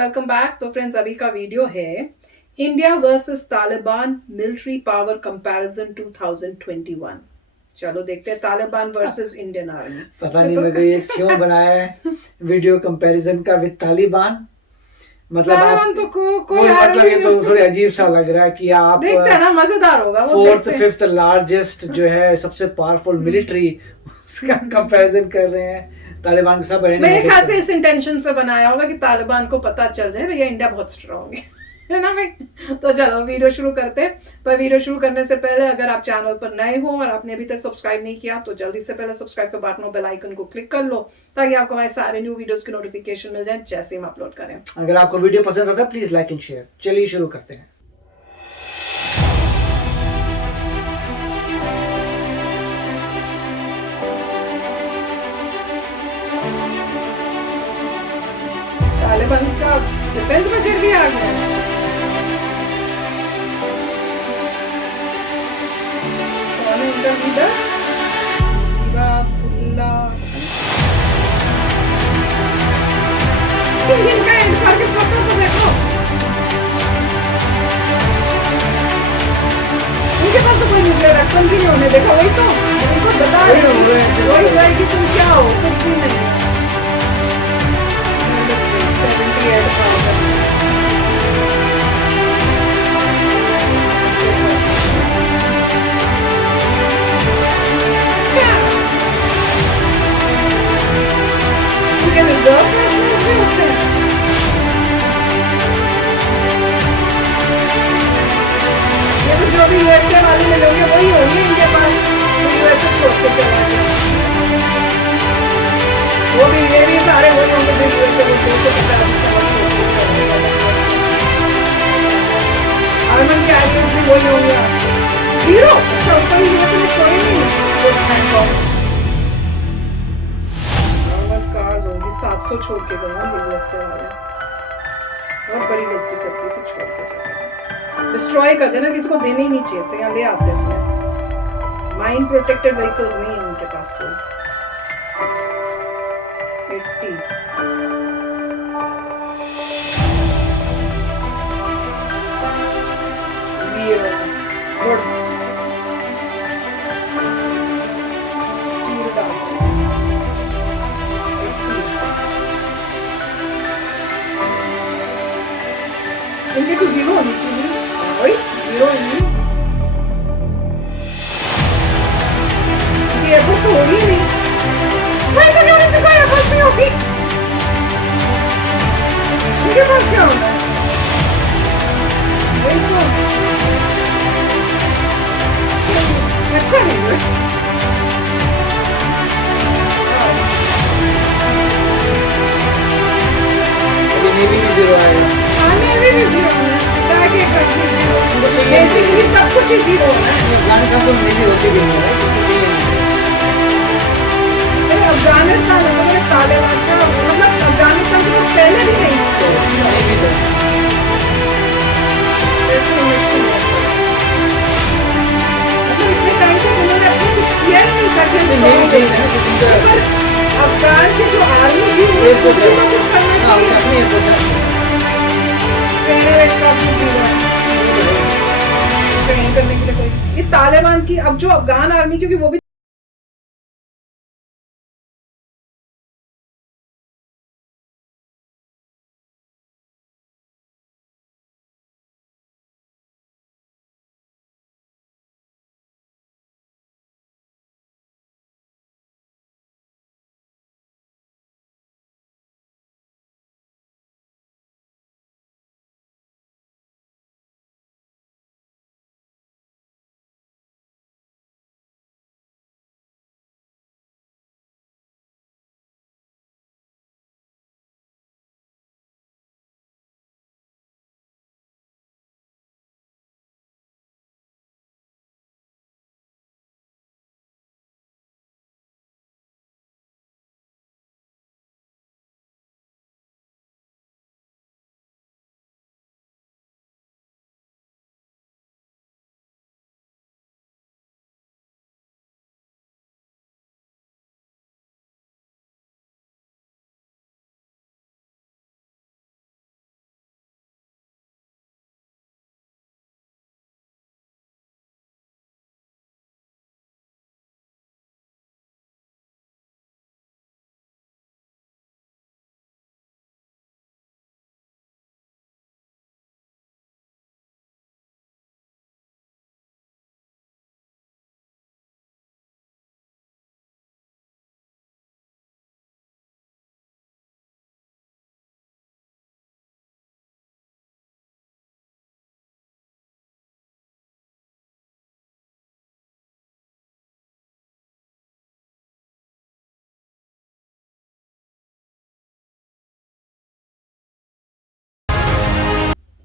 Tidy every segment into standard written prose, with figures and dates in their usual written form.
Welcome back. तो friends, अभी का वीडियो है India versus Taliban military power comparison 2021। चलो देखते हैं तालिबान वर्सेस इंडियन आर्मी। पता नहीं मेरे को ये क्यों बनाया है वीडियो कंपैरिजन का विद तालिबान। मतलब तालिबान तो कोई मतलब ये तो थोड़ी अजीब सा लग रहा है कि आप देखते हैं ना, मजेदार होगा वो। फोर्थ फिफ्थ लार्जेस्ट जो है सबसे पावरफुल मिलिट्री उसका कंपैरिजन कर रहे हैं तालिबान के साथ। मेरे ख्याल से इस इंटेंशन से बनाया होगा कि तालिबान को पता चल जाए भैया इंडिया बहुत स्ट्रांग है ना भाई। तो चलो वीडियो शुरू करते हैं। पर वीडियो शुरू करने से पहले अगर आप चैनल पर नए हो और आपने अभी तक सब्सक्राइब नहीं किया तो जल्दी से पहले सब्सक्राइब के बटन और बेल आइकन को क्लिक कर लो ताकि आपको हमारे सारे न्यू वीडियोस की नोटिफिकेशन मिल जाए जैसे हम अपलोड करें। अगर आपको वीडियो पसंद आता है प्लीज लाइक एंड शेयर। चलिए शुरू करते हैं। तालिबान का डिफेंस बजट भी आ गया है। कौन है उनका लीडर? इनका एंड करके फोटो तो देखो। उनके पास तो कोई न्यूक्लियर वेपन भी नहीं होने देखा। वही तो उनको बता वही है कि तुम क्या हो, कुछ भी नहीं। 78,000 रिजर्व पर्सनल्स भी होते हैं। ये तो जो भी यूएसए वाले मिले होंगे वही होंगे इनके पास, तो यूएसए छोड़ के चला गया। वो भी ये भी सारे वही होंगे जो यूएसए को 250 छोड़ के चले गए। आर्मन कैरियर्स भी वही होंगे। जीरो ऊपर यूएसए ने छोड़े नहीं। कार्स होंगी 700 छोड़ के गए होंगे यूएसए वाले। बहुत बड़ी गलती करती थी छोड़ के जाना। डिस्ट्रॉय कर देना, किसी को देने ही नहीं चाहिए थे। यहाँ ले आते हैं। माइन प्रोटेक्टेड व्हीकल्स नहीं है उनके पास कोई। 80 0 गुड। इनके तो जीरो होनी चाहिए। वही जीरो नहीं, एयरफोर्स तो होगी ही नहीं। वही तो कहने देखो एयरफोर्स नहीं होगी। इनके पास क्या होगा? वही तो अच्छा नहीं है। नेवी भी जीरो आएगा। नेवी भी जीरो है। बेसिकली सब कुछ ही जीरो है। अफगानिस्तान तो नेवी होती भी नहीं है। अफगानिस्तान तालिबान मतलब अफगानिस्तान के पास पहले भी नहीं मतलब इतने टाइम से उन्होंने अपने कुछ किया ही नहीं था। अफगान की जो आर्मी थी वो कुछ करना चाहिए। करने के लिए कोई ये तालिबान की अब जो अफगान आर्मी, क्योंकि वो भी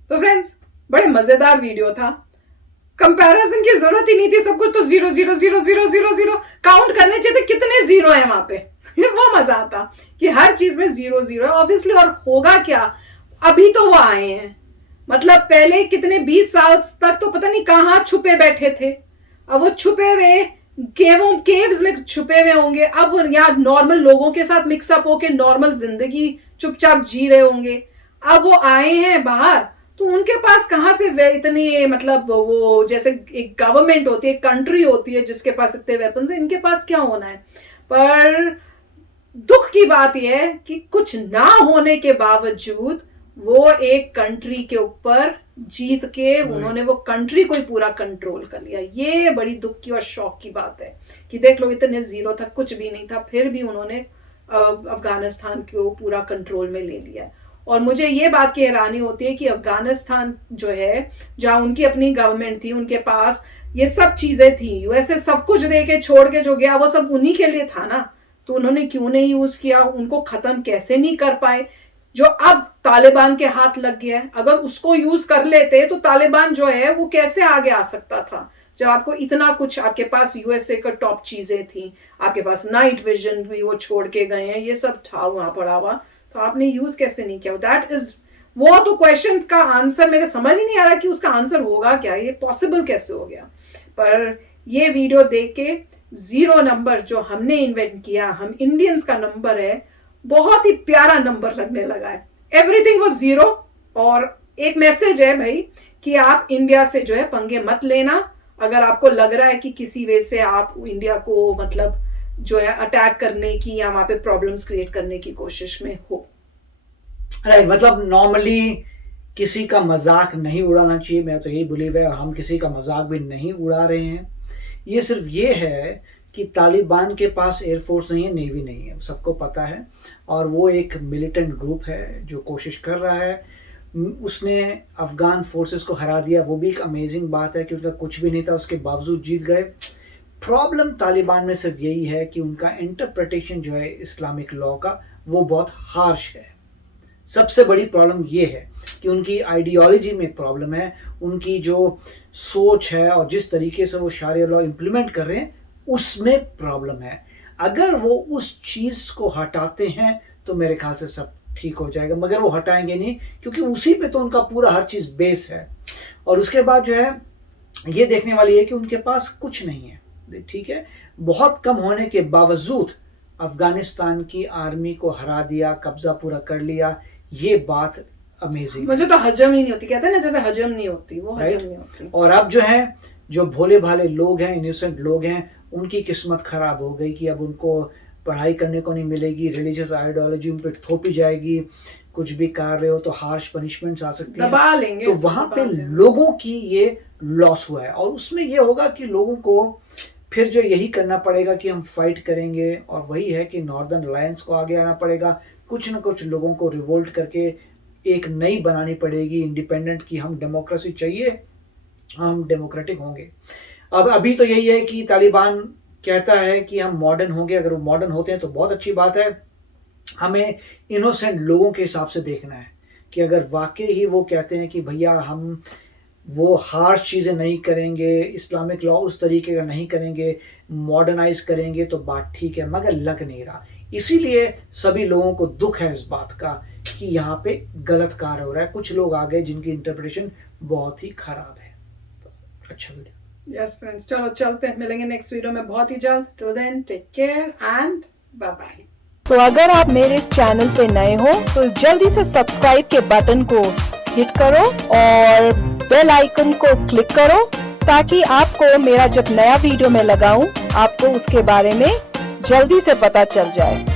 तो फ्रेंड्स, बड़े मजेदार वीडियो था। कंपैरिजन की जरूरत ही नहीं थी, सब कुछ तो 0 0 0 0 0 0 काउंट करने चाहिए थे कितने जीरो है वहां पे। वो मजा आता कि हर चीज में 0 0 है ऑब्वियसली। और होगा क्या, अभी तो वो आए हैं, मतलब पहले कितने 20 साल तक तो पता नहीं कहां छुपे बैठे थे। अब वो छुपे हुए केव्स में छुपे हुए होंगे, अब वो यहाँ नॉर्मल लोगों के साथ मिक्सअप होके नॉर्मल जिंदगी चुपचाप जी रहे होंगे। अब वो आए हैं बाहर, तो उनके पास कहां से वे इतने, मतलब वो जैसे एक गवर्नमेंट होती है, एक कंट्री होती है जिसके पास इतने वेपन्स है, इनके पास क्या होना है। पर दुख की बात यह है कि कुछ ना होने के बावजूद वो एक कंट्री के ऊपर जीत के उन्होंने वो कंट्री को ही पूरा कंट्रोल कर लिया। ये बड़ी दुख की और शौक की बात है कि देख लो, इतने जीरो था, कुछ भी नहीं था, फिर भी उन्होंने अफगानिस्तान को पूरा कंट्रोल में ले लिया। और मुझे ये बात की हैरानी होती है कि अफगानिस्तान जो है, जहां उनकी अपनी गवर्नमेंट थी, उनके पास ये सब चीजें थी, यूएसए सब कुछ दे के छोड़ के जो गया वो सब उन्हीं के लिए था ना, तो उन्होंने क्यों नहीं यूज किया, उनको खत्म कैसे नहीं कर पाए, जो अब तालिबान के हाथ लग गया है। अगर उसको यूज कर लेते तो तालिबान जो है वो कैसे आगे आ सकता था, जब आपको इतना कुछ, आपके पास यूएसए का टॉप चीजें थी, आपके पास नाइट विजन भी वो छोड़ के गए हैं, ये सब था वहां पड़ा हुआ, तो आपने यूज कैसे नहीं किया। दैट इज, वो तो क्वेश्चन का आंसर मेरे समझ ही नहीं आ रहा कि उसका आंसर होगा क्या, ये पॉसिबल कैसे हो गया। पर ये वीडियो देख के 0 नंबर जो हमने इन्वेंट किया, हम इंडियंस का नंबर है, बहुत ही प्यारा नंबर लगने लगा है। Everything was 0। और एक मैसेज है भाई कि आप इंडिया से जो है पंगे मत लेना, अगर आपको लग रहा है कि किसी वे से आप इंडिया को मतलब जो है अटैक करने की या वहां पे प्रॉब्लम्स क्रिएट करने की कोशिश में हो। राइट, मतलब नॉर्मली किसी का मजाक नहीं उड़ाना चाहिए, मैं तो यही बिलीव है, और हम किसी का मजाक भी नहीं उड़ा रहे हैं। ये सिर्फ ये है कि तालिबान के पास एयरफोर्स नहीं है, नेवी नहीं है, सबको पता है, और वो एक मिलिटेंट ग्रुप है जो कोशिश कर रहा है। उसने अफगान फोर्सेस को हरा दिया, वो भी एक अमेजिंग बात है कि उनका कुछ भी नहीं था, उसके बावजूद जीत गए। प्रॉब्लम तालिबान में सिर्फ यही है कि उनका इंटरप्रिटेशन जो है इस्लामिक लॉ का, वो बहुत हार्श है। सबसे बड़ी प्रॉब्लम ये है कि उनकी आइडियोलॉजी में प्रॉब्लम है, उनकी जो सोच है और जिस तरीके से वो शारिया लॉ इम्प्लीमेंट कर रहे हैं उसमें प्रॉब्लम है। अगर वो उस चीज़ को हटाते हैं तो मेरे ख्याल से सब ठीक हो जाएगा, मगर वो हटाएंगे नहीं, क्योंकि उसी पे तो उनका पूरा हर चीज़ बेस है। और उसके बाद जो है ये देखने वाली है कि उनके पास कुछ नहीं है, ठीक है, बहुत कम होने के बावजूद अफगानिस्तान की आर्मी को हरा दिया, कब्जा पूरा कर लिया। ये बात अमेजिंग, मुझे तो हजम ही नहीं होती, कहते हैं ना जैसे हजम नहीं होती, वो हजम नहीं होती। और अब जो है, जो भोले भाले लोग हैं, इनोसेंट लोग हैं, उनकी किस्मत खराब हो गई कि अब उनको पढ़ाई करने को नहीं मिलेगी, रिलीजियस आइडियोलॉजी उन पर थोपी जाएगी, कुछ भी कर रहे हो तो हार्श पनिशमेंट्स आ सकती हैं, दबा लेंगे, तो वहां पे लोगों की ये लॉस हुआ है। और उसमें ये होगा कि लोगों को फिर जो यही करना पड़ेगा कि हम फाइट करेंगे, और वही है कि नॉर्दर्न अलायंस को आगे आना पड़ेगा, कुछ ना कुछ लोगों को रिवोल्ट करके एक नई बनानी पड़ेगी इंडिपेंडेंट की, हम डेमोक्रेसी चाहिए, हम डेमोक्रेटिक होंगे। अब अभी तो यही है कि तालिबान कहता है कि हम मॉडर्न होंगे, अगर वो मॉडर्न होते हैं तो बहुत अच्छी बात है। हमें इनोसेंट लोगों के हिसाब से देखना है कि अगर वाकई ही वो कहते हैं कि भैया हम वो हार्श चीज़ें नहीं करेंगे, इस्लामिक लॉ उस तरीके का नहीं करेंगे, मॉडर्नाइज करेंगे, तो बात ठीक है, मगर लग नहीं रहा। इसीलिए सभी लोगों को दुख है इस बात का कि यहाँ पे गलत कार्य हो रहा है। कुछ लोग आ गए जिनकी इंटरप्रिटेशन बहुत ही खराब है। तो अच्छा वीडियो। यस फ्रेंड्स, चलो चलते हैं, मिलेंगे नेक्स्ट वीडियो में बहुत ही जल्द। Till then take care and bye bye. तो अगर आप मेरे इस चैनल पे नए हो तो जल्दी से सब्सक्राइब के बटन को हिट करो और बेल आइकन को क्लिक करो, ताकि आपको मेरा जब नया वीडियो मैं लगाऊं आपको उसके बारे में जल्दी से पता चल जाए।